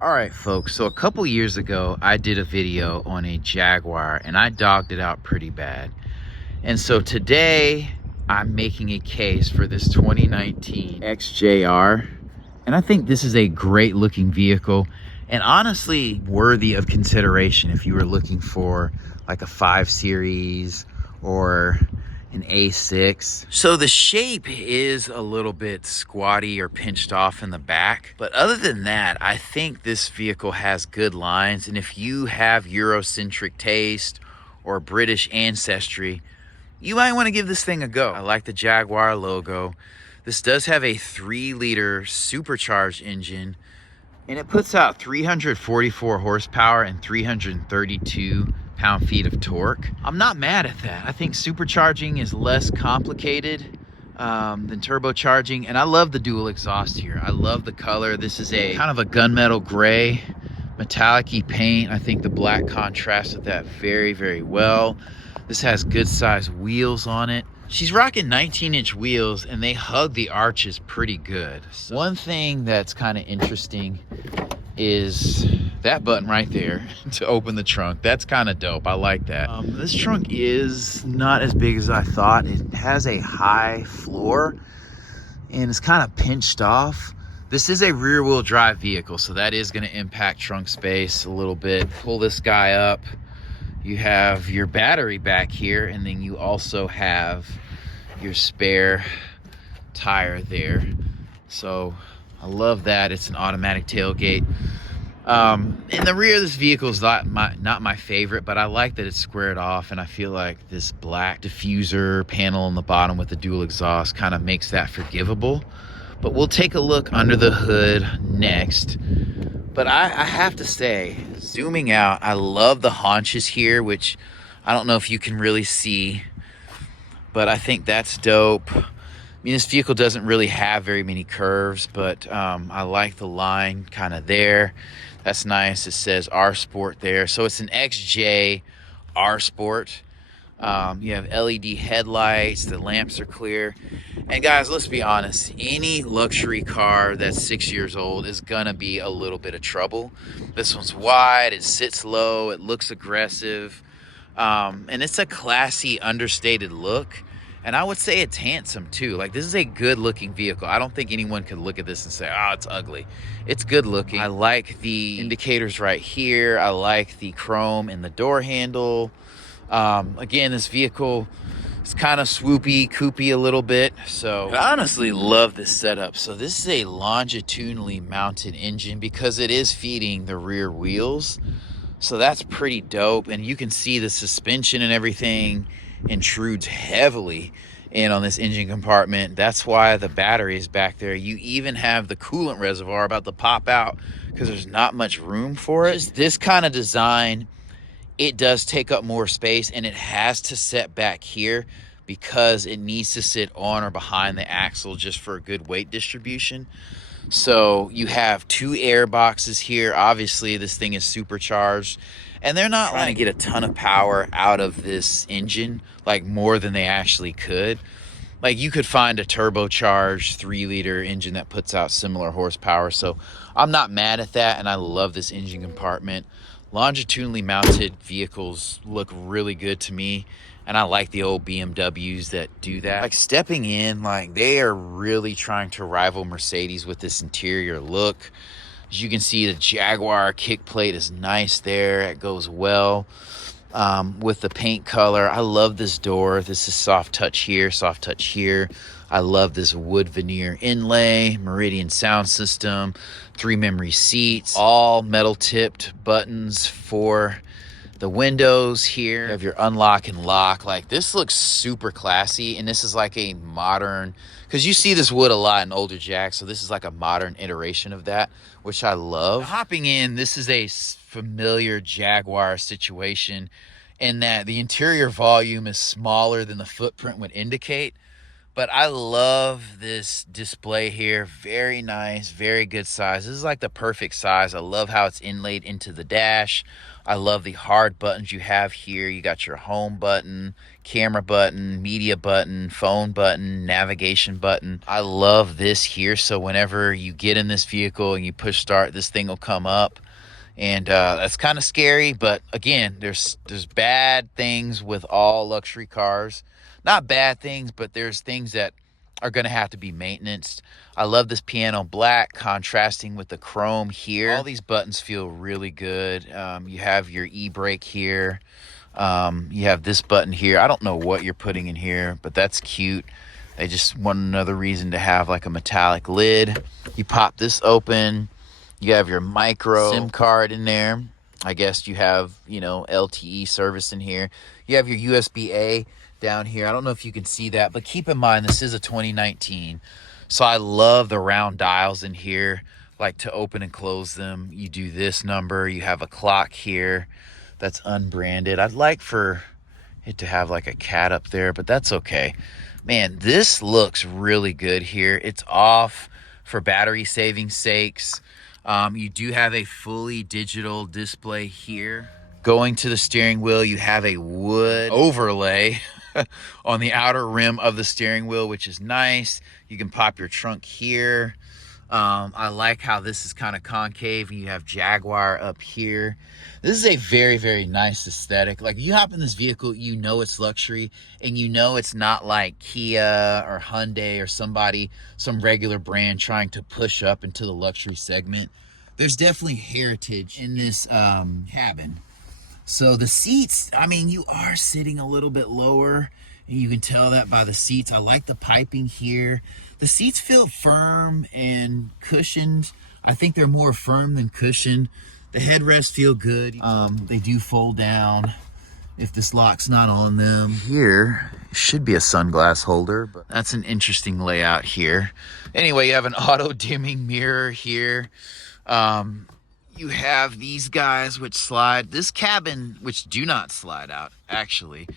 All right, folks, so a couple years ago, I did a video on a Jaguar and I dogged it out pretty bad. And so today, I'm making a case for this 2019 XJR. And I think this is a great looking vehicle and honestly worthy of consideration if you were looking for like a 5 Series or an A6. So the shape is a little bit squatty or pinched off in the back, but other than that, I think this vehicle has good lines. And if you have Eurocentric taste or British ancestry, you might want to give this thing a go. I like the Jaguar logo. This does have a 3-liter supercharged engine, and it puts out 344 horsepower and 332 pound-feet of torque. I'm not mad at that. I think supercharging is less complicated than turbocharging, and I love the dual exhaust here. I love the color. This is a kind of a gunmetal gray, metallic-y paint. I think the black contrasts with that very, very well. This has good size wheels on it. She's rocking 19-inch wheels and they hug the arches pretty good. So one thing that's kind of interesting is that button right there to open the trunk. That's kind of dope. I like that. This trunk is not as big as I thought. It has a high floor and it's kind of pinched off. This is a rear-wheel drive vehicle, so that is going to impact trunk space a little bit. Pull this guy up. You have your battery back here, and then you also have your spare tire there. So I love that. It's an automatic tailgate. In the rear of this vehicle is not my favorite, but I like that it's squared off, and I feel like this black diffuser panel on the bottom with the dual exhaust kind of makes that forgivable. But we'll take a look under the hood next. But I have to say, zooming out, I love the haunches here, which I don't know if you can really see, but I think that's dope. I mean, this vehicle doesn't really have very many curves, but I like the line kind of there. That's nice. It says R Sport there. So it's an XJ R Sport. You have LED headlights, the lamps are clear. And guys, let's be honest, any luxury car that's 6 years old is gonna be a little bit of trouble. This one's wide, it sits low, it looks aggressive, and it's a classy, understated look. And I would say it's handsome too. Like, this is a good looking vehicle. I don't think anyone could look at this and say, oh, it's ugly. It's good looking. I like the indicators right here. I like the chrome in the door handle. Again, this vehicle is kind of swoopy, coupy a little bit. So I honestly love this setup. So this is a longitudinally mounted engine because it is feeding the rear wheels. So that's pretty dope. And you can see the suspension and everything intrudes heavily in on this engine compartment. That's why the battery is back there. You even have the coolant reservoir about to pop out because there's not much room for it. Just this kind of design, it does take up more space, and it has to set back here because it needs to sit on or behind the axle just for a good weight distribution. So you have 2 air boxes here. Obviously, this thing is supercharged, and they're not trying to get a ton of power out of this engine, like more than they actually could. Like, you could find a turbocharged 3-liter engine that puts out similar horsepower. So I'm not mad at that, and I love this engine compartment. Longitudinally mounted vehicles look really good to me, and I like the old BMWs that do that. Like, stepping in, like, they are really trying to rival Mercedes with this interior look. As you can see, the Jaguar kick plate is nice there. It goes well with the paint color. I love this door. This is soft touch here, soft touch here. I love this wood veneer inlay, Meridian sound system, 3 memory seats, all metal tipped buttons for the windows here. You have your unlock and lock. Like, this looks super classy, and this is like a modern, because you see this wood a lot in older Jags, so this is like a modern iteration of that, which I love. Now, hopping in, this is a familiar Jaguar situation in that the interior volume is smaller than the footprint would indicate. But I love this display here. Very nice, very good size. This is like the perfect size. I love how it's inlaid into the dash. I love the hard buttons you have here. You got your home button, camera button, media button, phone button, navigation button. I love this here. So whenever you get in this vehicle and you push start, this thing will come up. And that's kind of scary, but again, there's bad things with all luxury cars. Not bad things, but there's things that are going to have to be maintained. I love this piano black contrasting with the chrome here. All these buttons feel really good. You have your e-brake here. You have this button here. I don't know what you're putting in here, but that's cute. They just want another reason to have like a metallic lid. You pop this open. You have your micro SIM card in there. I guess you have, you know, LTE service in here. You have your USB-A down here. I don't know if you can see that, but keep in mind, this is a 2019. So I love the round dials in here, like to open and close them. You do this number. You have a clock here that's unbranded. I'd like for it to have like a cat up there, but that's okay. Man, this looks really good here. It's off for battery saving sakes. You do have a fully digital display here. Going to the steering wheel, you have a wood overlay on the outer rim of the steering wheel, which is nice. You can pop your trunk here. I like how this is kind of concave. You have Jaguar up here. This is a very, very nice aesthetic. Like, you hop in this vehicle, you know it's luxury, and you know it's not like Kia or Hyundai or some regular brand trying to push up into the luxury segment. There's definitely heritage in this cabin. So the seats, I mean, you are sitting a little bit lower, and you can tell that by the seats. I like the piping here. The seats feel firm and cushioned. I think they're more firm than cushioned. The headrests feel good. They do fold down if this lock's not on them. Here should be a sunglass holder, but that's an interesting layout here. Anyway, you have an auto dimming mirror here. You have these guys which slide. This cabin, which do not slide out, actually.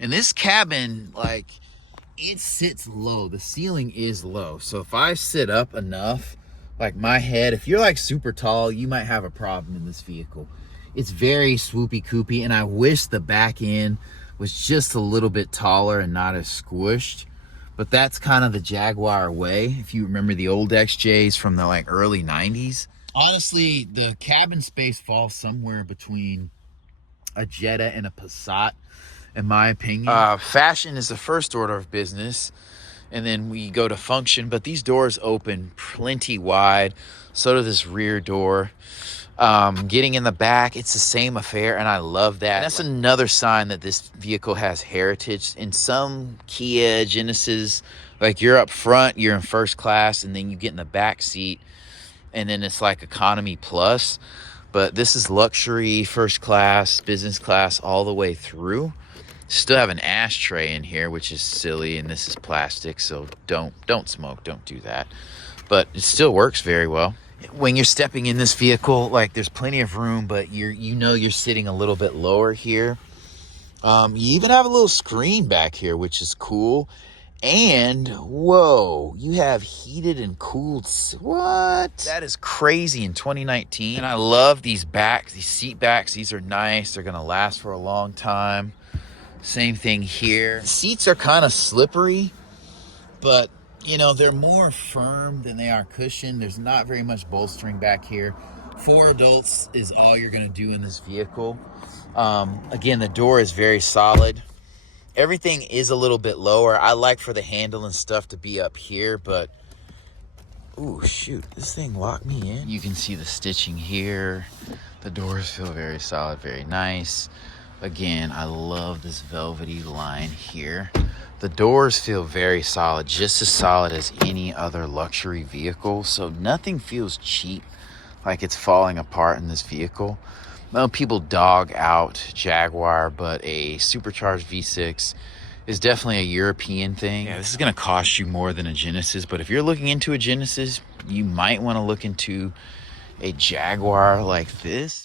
And this cabin, like, it sits low. The ceiling is low. So if I sit up enough, like my head, if you're like super tall, you might have a problem in this vehicle. It's very swoopy coopy, and I wish the back end was just a little bit taller and not as squished. But that's kind of the Jaguar way. If you remember the old XJs from the like early 90s. Honestly, the cabin space falls somewhere between a Jetta and a Passat, in my opinion. Fashion is the first order of business, and then we go to function. But these doors open plenty wide. So does this rear door. Getting in the back, it's the same affair, and I love that. And that's another sign that this vehicle has heritage. In some Kia, Genesis, like you're up front, you're in first class, and then you get in the back seat, and then it's like economy plus. But this is luxury, first class, business class, all the way through. Still have an ashtray in here, which is silly, and this is plastic, so don't smoke, don't do that. But it still works very well. When you're stepping in this vehicle, like, there's plenty of room, but you know you're sitting a little bit lower here. You even have a little screen back here, which is cool. And whoa, you have heated and cooled. What? That is crazy in 2019. And I love these seat backs. These are nice. They're gonna last for a long time. Same thing here. The seats are kind of slippery, but you know, they're more firm than they are cushioned. There's not very much bolstering back here. 4 adults is all you're gonna do in this vehicle. Again, the door is very solid. Everything is a little bit lower. I like for the handle and stuff to be up here, but ooh, shoot, this thing locked me in. You can see the stitching here. The doors feel very solid, very nice. Again, I love this velvety line here. The doors feel very solid, just as solid as any other luxury vehicle. So nothing feels cheap, like it's falling apart in this vehicle. Well, people dog out Jaguar, but a supercharged V6 is definitely a European thing. Yeah, this is going to cost you more than a Genesis, but if you're looking into a Genesis, you might want to look into a Jaguar like this.